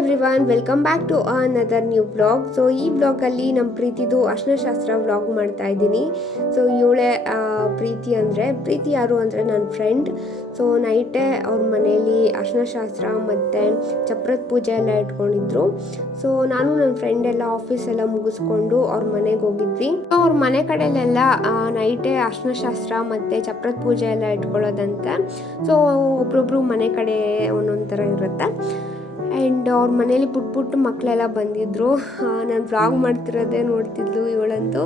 Everyone, welcome back to another new blog. So ಈ ಬ್ಲಾಗಲ್ಲಿ ನಮ್ಮ ಪ್ರೀತಿದು ಅರ್ಶನಶಾಸ್ತ್ರ ವ್ಲಾಗ್ ಮಾಡ್ತಾ ಇದ್ದೀನಿ. ಸೊ ಇವಳೆ ಪ್ರೀತಿ ಯಾರು ಅಂದರೆ ನನ್ನ ಫ್ರೆಂಡ್. ಸೊ ನೈಟೇ ಅವ್ರ ಮನೇಲಿ ಅರ್ಶನಶಾಸ್ತ್ರ ಮತ್ತು ಚಪ್ರದ ಪೂಜೆ ಎಲ್ಲ ಇಟ್ಕೊಂಡಿದ್ರು. ಸೊ ನಾನು ನನ್ನ ಫ್ರೆಂಡ್ ಎಲ್ಲ ಆಫೀಸ್ ಎಲ್ಲ ಮುಗಿಸ್ಕೊಂಡು ಅವ್ರ ಮನೆಗೆ ಹೋಗಿದ್ವಿ. ಅವ್ರ ಮನೆ ಕಡೆಯಲ್ಲೆಲ್ಲ ನೈಟೇ ಅರ್ಶನಶಾಸ್ತ್ರ ಮತ್ತು ಚಪ್ರದ ಪೂಜೆ ಎಲ್ಲ ಇಟ್ಕೊಳ್ಳೋದಂತೆ. ಸೊ ಒಬ್ರೊಬ್ರು ಮನೆ ಕಡೆ ಒಂದೊಂದು ಥರ ಇರುತ್ತೆ. ಆ್ಯಂಡ್ ಅವ್ರ ಮನೇಲಿ ಪುಟ್ಟ ಮಕ್ಕಳೆಲ್ಲ ಬಂದಿದ್ರು. ನಾನು ವ್ಲಾಗ್ ಮಾಡ್ತಿರೋದೇ ನೋಡ್ತಿದ್ಲು ಇವಳಂತೂ.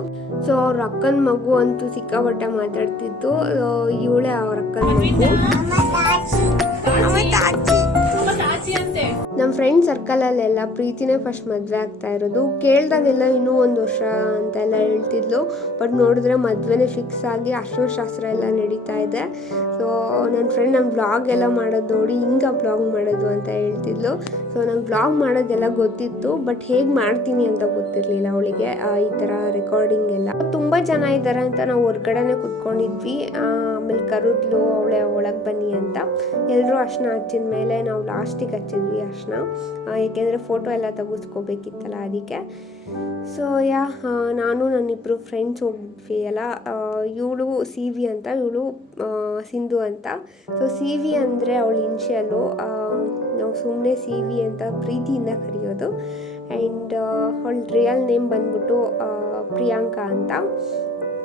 ಸೊ ಅವ್ರ ಅಕ್ಕನ ಮಗು ಅಂತೂ ಸಿಕ್ಕಾಪಟ್ಟೆ ಮಾತಾಡ್ತಿದ್ದು. ಇವಳೇ ಅವ್ರ ಅಕ್ಕನ ಮಗು. ನಮ್ಮ ಫ್ರೆಂಡ್ ಸರ್ಕಲಲ್ಲೆಲ್ಲ ಪ್ರೀತಿನೇ ಫಸ್ಟ್ ಮದುವೆ ಆಗ್ತಾ ಇರೋದು. ಕೇಳ್ದಾಗೆಲ್ಲ ಇನ್ನೂ 1 ವರ್ಷ ಅಂತೆಲ್ಲ ಹೇಳ್ತಿದ್ಲು. ಬಟ್ ನೋಡಿದ್ರೆ ಮದುವೆನೇ ಫಿಕ್ಸ್ ಆಗಿ ಅರ್ಶನಶಾಸ್ತ್ರ ಎಲ್ಲ ನಡೀತಾ ಇದೆ. ಸೊ ನನ್ನ ಫ್ರೆಂಡ್ ನಮ್ಮ ವ್ಲಾಗ್ ಎಲ್ಲ ಮಾಡೋದು ನೋಡಿ ಹಿಂಗೆ ವ್ಲಾಗ್ ಮಾಡೋದು ಅಂತ ಹೇಳ್ತಿದ್ಲು. ಸೊ ನಂಗೆ ವ್ಲಾಗ್ ಮಾಡೋದೆಲ್ಲ ಗೊತ್ತಿತ್ತು, ಬಟ್ ಹೇಗೆ ಮಾಡ್ತೀನಿ ಅಂತ ಗೊತ್ತಿರಲಿಲ್ಲ ಅವಳಿಗೆ. ಈ ಥರ ರೆಕಾರ್ಡಿಂಗ್ ಎಲ್ಲ ತುಂಬ ಜನ ಇದ್ದಾರೆ ಅಂತ ನಾವು ಹೊರ್ಗಡೆನೆ ಕುತ್ಕೊಂಡಿದ್ವಿ. ಆಮೇಲೆ ಕರೆದ್ಲು ಅವಳೆ ಒಳಗೆ ಬನ್ನಿ ಅಂತ. ಎಲ್ಲರೂ ಅರ್ಶನ ಹಚ್ಚಿದ ಮೇಲೆ ನಾವು ಲಾಸ್ಟಿಗೆ ಹಚ್ಚಿದ್ವಿ ಅರ್ಶನ, ಏಕೆಂದರೆ ಫೋಟೋ ಎಲ್ಲ ತೆಗೆಸ್ಕೋಬೇಕಿತ್ತಲ್ಲ ಅದಕ್ಕೆ. ಸೊ ನಾನು ನನ್ನಿಬ್ಬರು ಫ್ರೆಂಡ್ಸ್ ಹೋಗಿದ್ವಿ ಎಲ್ಲ. ಇವಳು ಸಿ ವಿ ಅಂತ, ಇವಳು ಸಿಂಧು ಅಂತ. ಸೊ ಸಿ ವಿ ಅಂದರೆ ಅವಳ ಇನ್ಷಿಯಲು. ನಾವು ಸುಮ್ಮನೆ ಸಿ ವಿ ಅಂತ ಪ್ರೀತಿಯಿಂದ ಕರೆಯೋದು. ಆ್ಯಂಡ್ ಅವಳ ರಿಯಲ್ ನೇಮ್ ಬಂದ್ಬಿಟ್ಟು ಪ್ರಿಯಾಂಕಾ ಅಂತ.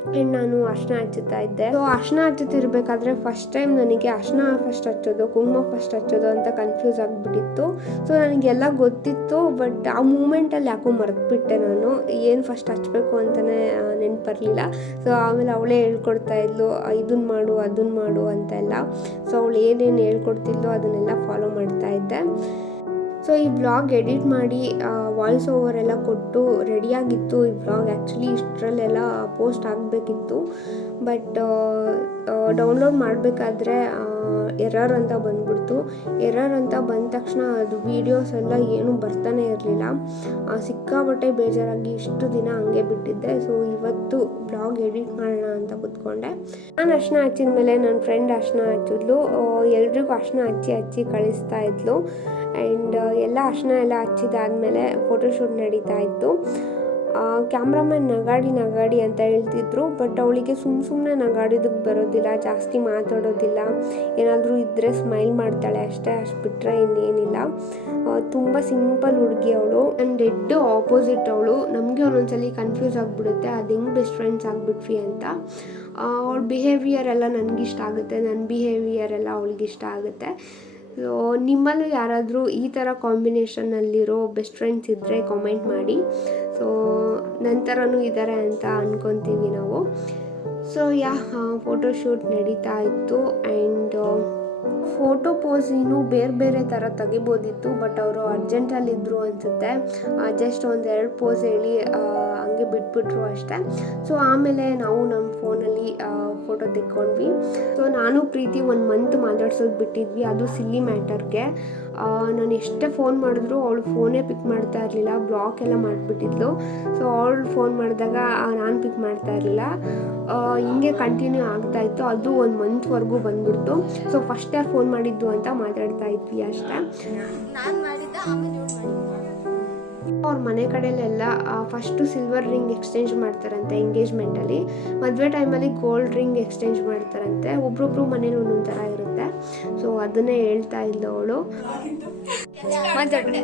ಆ್ಯಂಡ್ ನಾನು ಅರ್ಶನ ಹಚ್ಚುತ್ತಾ ಇದ್ದೆ. ಸೊ ಅರ್ಶನ ಹಚ್ಚುತ್ತಿರ್ಬೇಕಾದ್ರೆ ಫಸ್ಟ್ ಟೈಮ್ ನನಗೆ ಅರ್ಶನ ಫಸ್ಟ್ ಹಚ್ಚೋದು ಕುಂಕುಮ ಫಸ್ಟ್ ಹಚ್ಚೋದು ಅಂತ ಕನ್ಫ್ಯೂಸ್ ಆಗಿಬಿಟ್ಟಿತ್ತು. ಸೊ ನನಗೆಲ್ಲ ಗೊತ್ತಿತ್ತು, ಬಟ್ ಆ ಮೂಮೆಂಟಲ್ಲಿ ಯಾಕೋ ಮರೆತುಬಿಟ್ಟೆ. ನಾನು ಏನು ಫಸ್ಟ್ ಹಚ್ಚಬೇಕು ಅಂತಲೇ ನೆನಪರ್ಲಿಲ್ಲ. ಸೊ ಆಮೇಲೆ ಅವಳೇ ಹೇಳ್ಕೊಡ್ತಾ ಇದ್ಲು, ಇದನ್ನು ಮಾಡು ಅದನ್ನು ಮಾಡು ಅಂತೆಲ್ಲ. ಸೊ ಅವಳು ಏನೇನು ಹೇಳ್ಕೊಡ್ತಿದ್ಲು ಅದನ್ನೆಲ್ಲ ಫಾಲೋ ಮಾಡ್ತಾ ಇದ್ದೆ. ಸೊ ಈ ವ್ಲಾಗ್ ಎಡಿಟ್ ಮಾಡಿ ವಾಯ್ಸ್ ಓವರ್ ಎಲ್ಲ ಕೊಟ್ಟು ರೆಡಿಯಾಗಿತ್ತು ಈ ವ್ಲಾಗ್. ಆ್ಯಕ್ಚುಲಿ ಇಷ್ಟರಲ್ಲೆಲ್ಲ ಪೋಸ್ಟ್ ಆಗಬೇಕಿತ್ತು, ಬಟ್ ಡೌನ್ಲೋಡ್ ಮಾಡಬೇಕಾದ್ರೆ ಎರರ್ ಅಂತ ಬಂದ್ಬಿಡ್ತು. ಎರರ್ ಅಂತ ಬಂದ ತಕ್ಷಣ ಅದು ವೀಡಿಯೋಸ್ ಎಲ್ಲ ಏನೂ ಬರ್ತಾನೆ ಇರಲಿಲ್ಲ. ಸಿಕ್ಕಾಪಟ್ಟೆ ಬೇಜಾರಾಗಿ ಇಷ್ಟು ದಿನ ಹಂಗೆ ಬಿಟ್ಟಿದ್ದೆ. ಸೊ ಇವತ್ತು ವ್ಲಾಗ್ ಎಡಿಟ್ ಮಾಡೋಣ ಅಂತ ಕೂತ್ಕೊಂಡೆ. ನಾನು ಅರ್ಶನ ಹಚ್ಚಿದ ಮೇಲೆ ನನ್ನ ಫ್ರೆಂಡ್ ಅರ್ಶನ ಹಚ್ಚಿದ್ಲು. ಎಲ್ರಿಗೂ ಅರ್ಶನ ಹಚ್ಚಿ ಕಳಿಸ್ತಾ ಇದ್ಲು. ಆ್ಯಂಡ್ ಎಲ್ಲ ಅರ್ಶನ ಎಲ್ಲ ಹಚ್ಚಿದಾದ್ಮೇಲೆ ಫೋಟೋಶೂಟ್ ನಡೀತಾ ಇತ್ತು. ಕ್ಯಾಮ್ರಾಮನ್ ನಗಾಡಿ ಅಂತ ಹೇಳ್ತಿದ್ರು, ಬಟ್ ಅವಳಿಗೆ ಸುಮ್ಮನೆ ನಗಾಡಿದಕ್ಕೆ ಬರೋದಿಲ್ಲ, ಜಾಸ್ತಿ ಮಾತಾಡೋದಿಲ್ಲ. ಏನಾದರೂ ಇದ್ದರೆ ಸ್ಮೈಲ್ ಮಾಡ್ತಾಳೆ ಅಷ್ಟೇ, ಅಷ್ಟು ಬಿಟ್ಟರೆ ಇನ್ನೇನಿಲ್ಲ. ತುಂಬ ಸಿಂಪಲ್ ಹುಡುಗಿ ಅವಳು. ನನ್ನ ಡೆಡ್ ಆಪೋಸಿಟ್ ಅವಳು. ನಮಗೆ ಒಂದೊಂದ್ಸಲಿ ಕನ್ಫ್ಯೂಸ್ ಆಗಿಬಿಡುತ್ತೆ, ಅದು ಹೆಂಗೆ ಬೆಸ್ಟ್ ಫ್ರೆಂಡ್ಸ್ ಆಗಿಬಿಟ್ವಿ ಅಂತ. ಅವಳ ಬಿಹೇವಿಯರ್ ಎಲ್ಲ ನನಗಿಷ್ಟ ಆಗುತ್ತೆ, ನನ್ನ ಬಿಹೇವಿಯರ್ ಎಲ್ಲ ಅವಳಿಗಿಷ್ಟ ಆಗುತ್ತೆ. ಸೊ ನಿಮ್ಮಲ್ಲೂ ಯಾರಾದರೂ ಈ ಥರ ಕಾಂಬಿನೇಷನ್ನಲ್ಲಿರೋ ಬೆಸ್ಟ್ ಫ್ರೆಂಡ್ಸ್ ಇದ್ದರೆ ಕಾಮೆಂಟ್ ಮಾಡಿ. ಸೊ ನಂತರನೂ ಇದ್ದಾರೆ ಅಂತ ಅಂದ್ಕೊತೀವಿ ನಾವು. ಸೊ ಫೋಟೋಶೂಟ್ ನಡೀತಾ ಇತ್ತು. ಆ್ಯಂಡ್ ಫೋಟೋ ಪೋಸ್ ಇನ್ನೂ ಬೇರೆ ಥರ ತೆಗಿಬೋದಿತ್ತು, ಬಟ್ ಅವರು ಅರ್ಜೆಂಟಲ್ಲಿದ್ದರು ಅನಿಸುತ್ತೆ. ಜಸ್ಟ್ 1-2 ಪೋಸ್ ಹೇಳಿ ಹಂಗೆ ಬಿಟ್ಬಿಟ್ರು ಅಷ್ಟೇ. ಸೊ ಆಮೇಲೆ ನಾವು ನಮ್ಮ ಫೋನಲ್ಲಿ ಫೋಟೋ ತೆಕ್ಕೊಂಡ್ವಿ. ಸೊ ನಾನು ಪ್ರೀತಿ 1 ಮಂತ್ ಮಾತಾಡ್ಸೋದು ಬಿಟ್ಟಿದ್ವಿ, ಅದು ಸಿಲ್ಲಿ ಮ್ಯಾಟರ್ಗೆ. ನಾನು ಎಷ್ಟೇ ಫೋನ್ ಮಾಡಿದ್ರು ಅವಳು ಫೋನೇ ಪಿಕ್ ಮಾಡ್ತಾ ಇರಲಿಲ್ಲ, ಬ್ಲಾಕ್ ಎಲ್ಲ ಮಾಡಿಬಿಟ್ಟಿದ್ಲು. ಸೊ ಅವಳು ಫೋನ್ ಮಾಡಿದಾಗ ನಾನು ಪಿಕ್ ಮಾಡ್ತಾ ಇರಲಿಲ್ಲ. ಹಿಂಗೆ ಕಂಟಿನ್ಯೂ ಆಗ್ತಾಯಿತ್ತು. ಅದು 1 ಮಂತ್ವರೆಗೂ ಬಂದ್ಬಿಡ್ತು. ಸೊ ಫಸ್ಟ್ ಯಾರು ಫೋನ್ ಮಾಡಿದ್ದು ಅಂತ ಮಾತಾಡ್ತಾ ಇದ್ವಿ ಅಷ್ಟೇ. ಅವ್ರ ಮನೆ ಕಡೆಯಲ್ಲೆಲ್ಲ ಫಸ್ಟು ಸಿಲ್ವರ್ ರಿಂಗ್ ಎಕ್ಸ್ಚೇಂಜ್ ಮಾಡ್ತಾರಂತೆ ಎಂಗೇಜ್ಮೆಂಟಲ್ಲಿ. ಮದುವೆ ಟೈಮಲ್ಲಿ ಗೋಲ್ಡ್ ರಿಂಗ್ ಎಕ್ಸ್ಚೇಂಜ್ ಮಾಡ್ತಾರಂತೆ. ಒಬ್ರೊಬ್ರು ಮನೇಲಿ ಒಂದೊಂದು ಥರ ಇರುತ್ತೆ. ಸೊ ಅದನ್ನೇ ಹೇಳ್ತಾ ಇಲ್ಲ ಅವಳು. ಮಾತಾಡು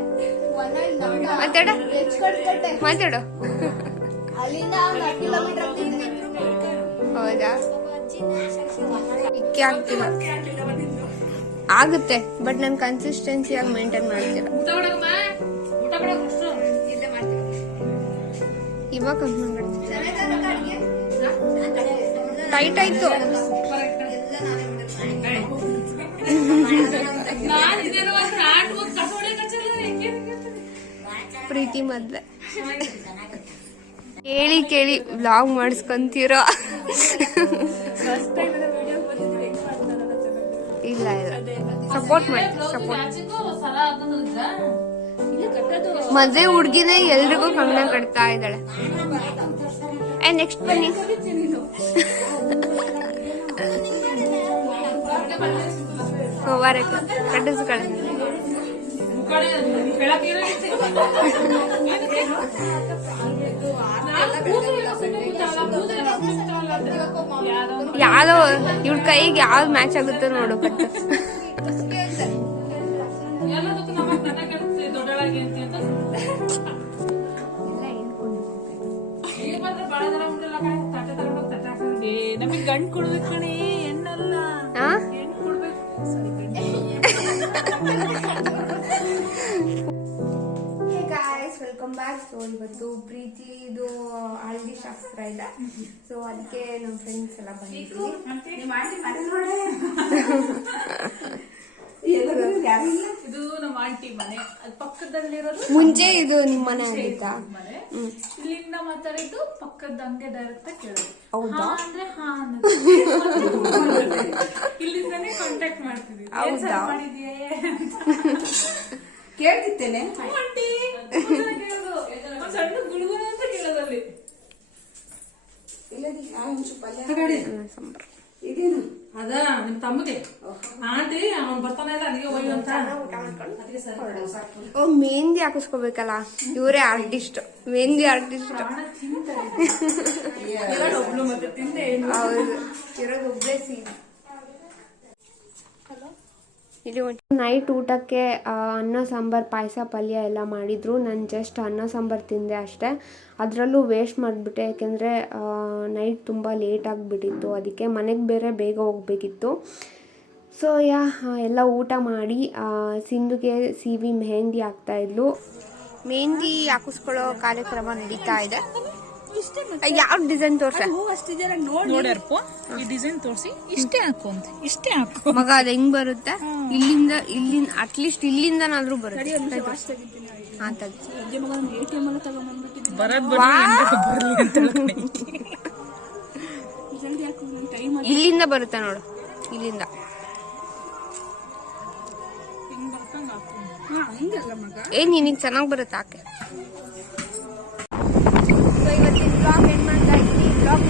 ಹೌದಾ? ಇಕ್ಕೆ ಆಗ್ತಿಲ್ಲ, ಆಗುತ್ತೆ, ಬಟ್ ನಾನು ಕನ್ಸಿಸ್ಟೆನ್ಸಿಯಾಗಿ ಮೇಂಟೈನ್ ಮಾಡ್ತೀರ. ಇವಾಗ ಕಮ್ಮಿ ಮಾಡ್ತಿದ್ದೆ, ಟೈಟ್ ಆಯ್ತು. ಪ್ರೀತಿ ಮದ್ವೆ ಕೇಳಿ ವ್ಲಾಗ್ ಮಾಡಿಸ್ಕೊಂತೀರೋ? ಇಲ್ಲ ಸಪೋರ್ಟ್ ಮಾಡಿ. ಮದ್ವೆ ಹುಡ್ಗಿನೇ ಎಲ್ರಿಗೂ ಕಂಗಣ ಕಟ್ತಾ ಇದ್ದಾಳೆ. ನೆಕ್ಸ್ಟ್ ಬನ್ನಿ. ಕಟ್ಟಿಸ್ಕೊಳ್ಳಿ. ಯಾವ್ದೋ ಇವ್ರ ಕೈಗೆ ಯಾವ್ದು ಮ್ಯಾಚ್ ಆಗುತ್ತೋ ನೋಡು ಬಟ್ ನಮಗೆ ಗಂಡು ಕೊಡ್ಬೇಕು ಕಣೆ ಹೆಣ್ಣಲ್ಲ ಹೆಣ್ಣು ಕೊಡ್ಬೇಕು. Welcome back. ಸೊ ಇವತ್ತು ಪ್ರೀತಿದು ಹಳದಿ ಶಾಸ್ತ್ರ ಇದೆ. ಸೊ ಅದಕ್ಕೆ ನಮ್ಮ ಫ್ರೆಂಡ್ಸ್ ಎಲ್ಲ ಬಂದಿದ್ದೀವಿ. ಇದು ನಮ್ಮ ಆಂಟಿ ಮನೆ, ಅದು ಪಕ್ಕದಲ್ಲಿರೋದು. ಮುಂಚೆ ಇದು ನಿಮ್ಮ ಮನೆ ಆಗಿತ್ತಾ? ಇಲ್ಲಿಂದ ಮಾತಾಡಿದ್ದು ಪಕ್ಕದ ಹಂಗೆ ಡೈರೆಕ್ಟ್ ಕೇಳೋದು. ಹೌದಾ? ಅಂದ್ರೆ ಹಾ ಇಲ್ಲಿಂದಾನೇ ಕಾಂಟ್ಯಾಕ್ಟ್ ಮಾಡ್ತಿದ್ವಿ. ಹೌದಾ? ಕೇಳ್ತಿತ್ತೇನೆ ಆಂಟಿ ಸಣ್ಣ ಗುಳುಗುಳು ಅಂತ ಕೇಳೋದಲ್ಲಿ. ಇದೇನು ಅದ ನಿಮ್ ತಮ್ಮಗೆ ಆಂಟಿ ಅವ್ನ್ ಬರ್ತಾನೆ ಇಲ್ಲ ಅಲ್ಲಿಗೆ ಹೋಗಿ ಅಂತ. ಓ ಮೆಹಂದಿ ಹಾಕಿಸ್ಕೋಬೇಕಲ್ಲ, ಇವರೇ ಆರ್ಟಿಸ್ಟ್, ಮೆಹಂದಿ ಆರ್ಟಿಸ್ಟ್. ಹೌದು, ಇರೋದೊಬ್ಬರೇ ಸೀನ್. ಇಲ್ಲಿ ನೈಟ್ ಊಟಕ್ಕೆ ಅನ್ನ ಸಾಂಬಾರು, ಪಾಯಸ, ಪಲ್ಯ ಎಲ್ಲ ಮಾಡಿದ್ರು. ನಾನು ಜಸ್ಟ್ ಅನ್ನ ಸಾಂಬಾರು ತಿಂದೆ ಅಷ್ಟೇ. ಅದರಲ್ಲೂ ವೇಸ್ಟ್ ಮಾಡಿಬಿಟ್ಟೆ, ಯಾಕೆಂದರೆ ನೈಟ್ ತುಂಬ ಲೇಟ್ ಆಗಿಬಿಟ್ಟಿತ್ತು. ಅದಕ್ಕೆ ಮನೆಗೆ ಬೇರೆ ಬೇಗ ಹೋಗಬೇಕಿತ್ತು. ಸೊ ಎಲ್ಲ ಊಟ ಮಾಡಿ ಸಿಂಧುಗೆ ಸಿವಿ ಮೆಹಂದಿ ಹಾಕ್ತಾಯಿದ್ಲು. ಮೆಹಂದಿ ಹಾಕಿಸ್ಕೊಳ್ಳೋ ಕಾರ್ಯಕ್ರಮ ನಡೀತಾ ಇದೆ. ಯಾವ ಡಿಸೈನ್ ತೋರ್ಸ ನೋಡ್ಯಾರಪ್ಪ, ಈ ಡಿಸೈನ್ ತೋರಿಸಿ ಇಷ್ಟೇ ಹಾಕು ಅಂತ. ಇಷ್ಟೇ ಹಾಕು ಮಗ, ಅದು ಹೆಂಗ್ ಬರುತ್ತೆ? ಇಲ್ಲಿಂದ ಅಟ್ಲೀಸ್ಟ್ ಇಲ್ಲಿಂದನಾದ್ರೂ ಬರುತ್ತೆ. ಇಲ್ಲಿಂದ ಬರುತ್ತೆ ನೋಡು, ಇಲ್ಲಿಂದ. ನಿನಗೆ ಚೆನ್ನಾಗಿ ಬರುತ್ತೆ ಹಾಕೆ. ಸೊ ಇವತ್ತಿನ ಬ್ಲಾಗ್ ಎಂಡ್ ಮಾಡ್ತಾ ಇದ್ದೀನಿ. ಬ್ಲಾಗ್